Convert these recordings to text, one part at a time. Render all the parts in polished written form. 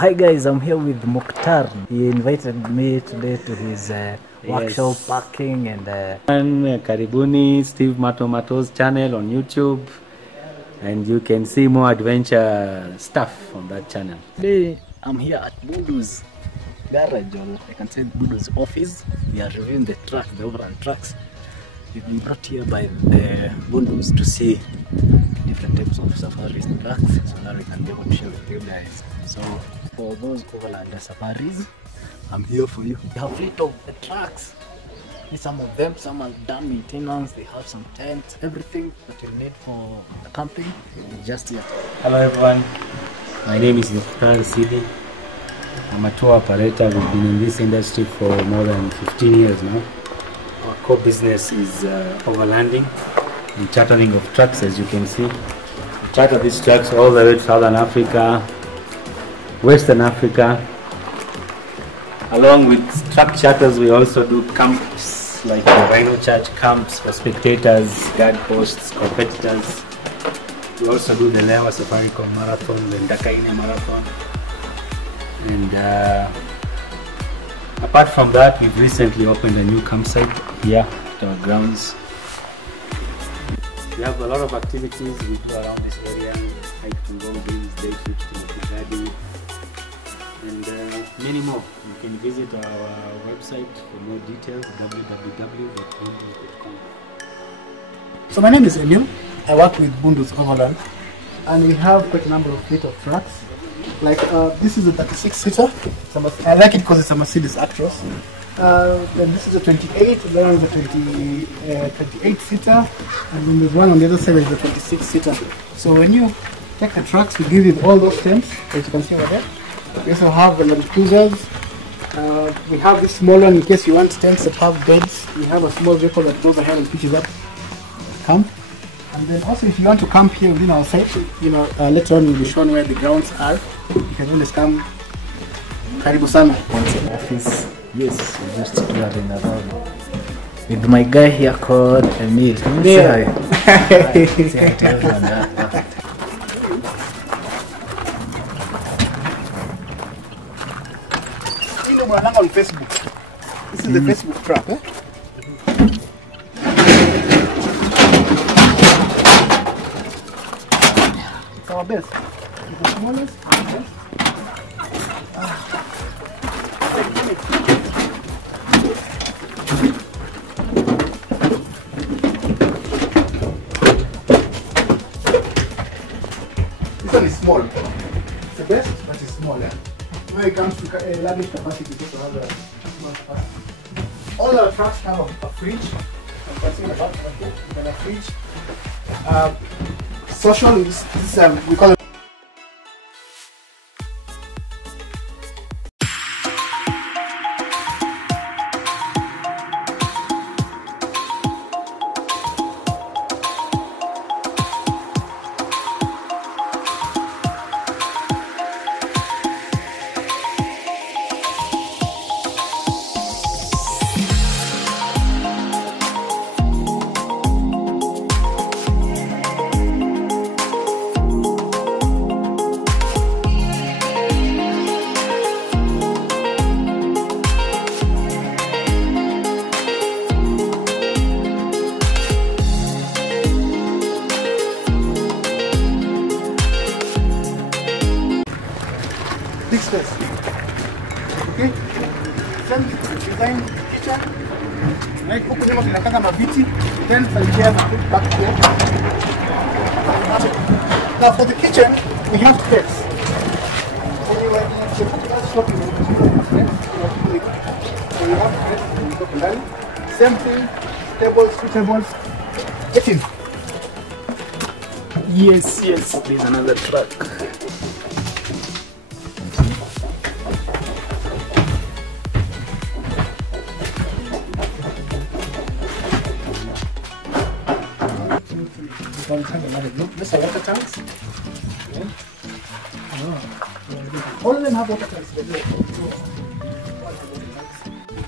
Hi guys, I'm here with Mukhtar. He invited me today to his workshop, parking and Karibuni, Steve Mato's channel on YouTube, and you can see more adventure stuff on that channel. Today I'm here at Bunduz garage, or I can say Bunduz office. We are reviewing the truck, the Overland trucks. We've been brought here by the Bunduz to see different types of safari trucks, so now we can be able to share with you guys. So for those Overland safaris, I'm here for you. We have fleet of the trucks. Some of them, some are done maintenance, they have some tents, everything that you need for camping is just here. Hello everyone, my name is Mukhtar Sidi. I'm a tour operator. We've been in this industry for more than 15 years now. Our core business is overlanding and chartering of trucks. As you can see, we charter these trucks all the way to Southern Africa, Western Africa. Along with truck charters, we also do camps like the Rhino Church camps for spectators, guard posts, competitors. We also do the Lewa Safaricom Marathon, the Ndakaine Marathon. And apart from that, we've recently opened a new campsite here at our grounds. We have a lot of activities we do around this area, hike to Bunduz, day trips to Nakuru, and many more. You can visit our website for more details, www.bunduz.com. So my name is Emil. I work with Bunduz Overland, and we have quite a number of fleet of trucks. Like this is a 36-seater. I like it because it's a Mercedes Actros. Then this is a 28, then one is a 28-seater, and then there's one on the other side is a 26-seater. So when you take the trucks, we give you all those tents, as you can see over there. We also have the Land Cruisers. We have this small one in case you want tents that have beds. We have a small vehicle that goes ahead and pitches up camp. And then also, if you want to camp here within our site, later on you'll be shown where the grounds are. You can always come. Karibu sana. Office. Yes, we just here in Nairobi with my guy here called Emil. There. Say hi to everyone. Perfect. On Facebook. This is the Facebook truck. It's our best. It's the smallest. This one is small. It's the best, but it's small. When it comes to luggage capacity, just have a small capacity. All our trucks have a fridge. You can see in the back of it, a fridge. Social, we call it. Big space. Okay? Same design kitchen. Like huku nyuma tunataka maviti, then chairs back here. Now for the kitchen, we have steps. So you have steps. Same thing, tables, two tables. Get in. Yes, there's another truck. These are water tanks. All of them have water tanks.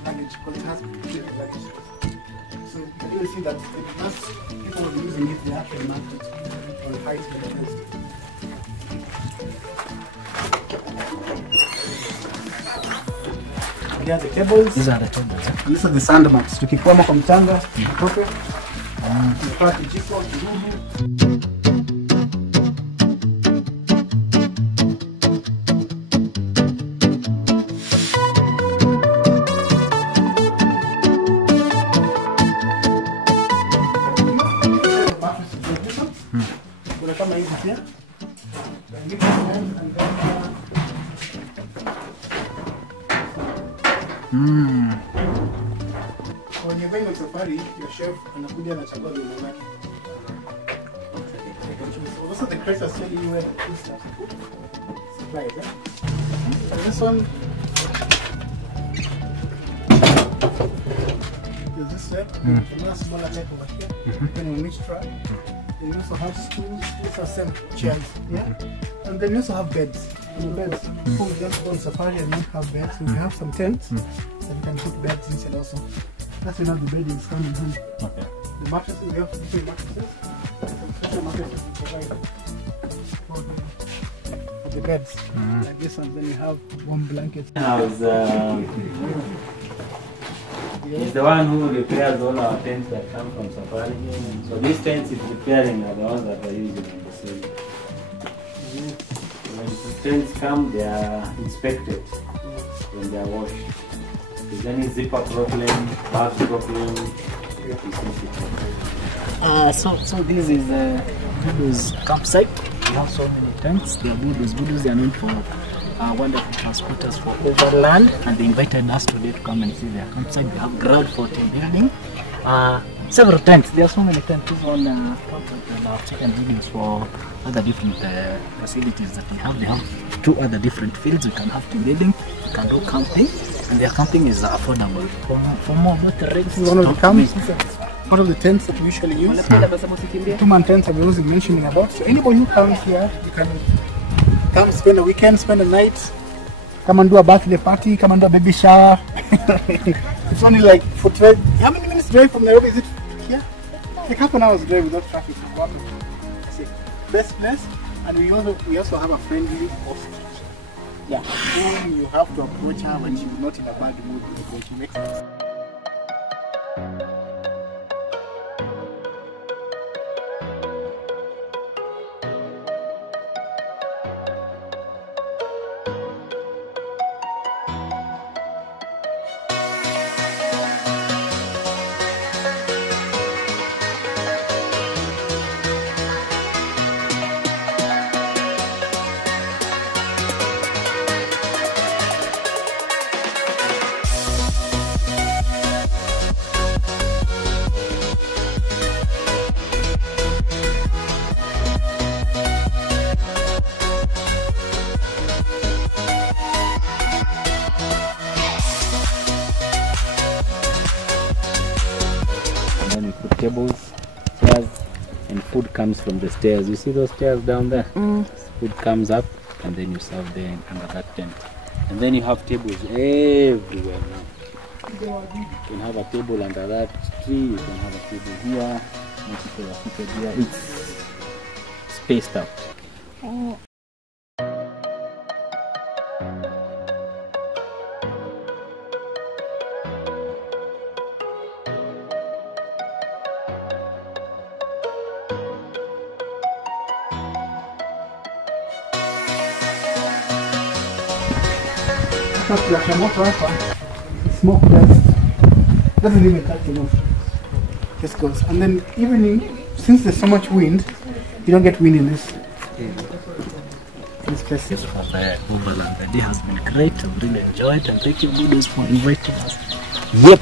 Luggage, because it has big luggage. So you can really see that people will be using it, they actually mount it on height and Here are the tables. These are the tables. These are the sand mats. Tukikwama kwa mchanga, tutoke. Tunapata kijiko, kirudu. Kuna kama hizi pia. When you're going on safari, your chef anakuja na chakula menu yake. So also the crates are telling you where this stuff supplies, eh? And this one is this set. A smaller type over here. Depending on which truck. Then you also have stools. These are same chairs, yeah. And then you also have beds. Beds. People just go on safari and not have beds. So we have some tents. So you can put beds inside also. That's when the beddings come in handy. Okay. The mattresses, we have different mattresses. Special mattresses we provide for the beds. Like this one, then you have warm blankets. He's the one who repairs all our tents that come from safari. So these tents he's repairing are the ones that are using in the city. When the tents come, they are inspected when they are washed. Is there any zipper problem, valve problem? So this is Bunduz campsite. We have so many tents. They are Bunduz. Bunduz are known for wonderful transporters for Overland, and they invited us today to come and see their campsite. We have ground for team building. Several tents. There are so many tents. This one and I've taken videos for other different facilities that we have. They have 2 other different fields. We can have team building, we can do camping, and their camping is affordable. For more rates. This is one of the camps. One of the tents that we usually use. 2-man tents I've always been mentioning about. So anybody who comes here, you can come spend a weekend, spend a night, come and do a birthday party, come and do a baby shower. It's only like for 12. How many minutes drive from Nairobi is it here? Like half an hour's drive without traffic. Best place, and we also have a friendly host. Yeah, whom you have to approach her when she's not in a bad mood because she makes sense. Tables, chairs, and food comes from the stairs. You see those stairs down there? Food comes up and then you serve there under that tent. And then you have tables everywhere now. You can have a table under that tree, you can have a table here, more people are seated here. It's spaced out. Smoke doesn't even touch the nose. Just goes. And then evening, since there's so much wind, you don't get wind in this place. Just for the Overland. The day has been great. I've really enjoyed, and thank you Bunduz for inviting us. Yep.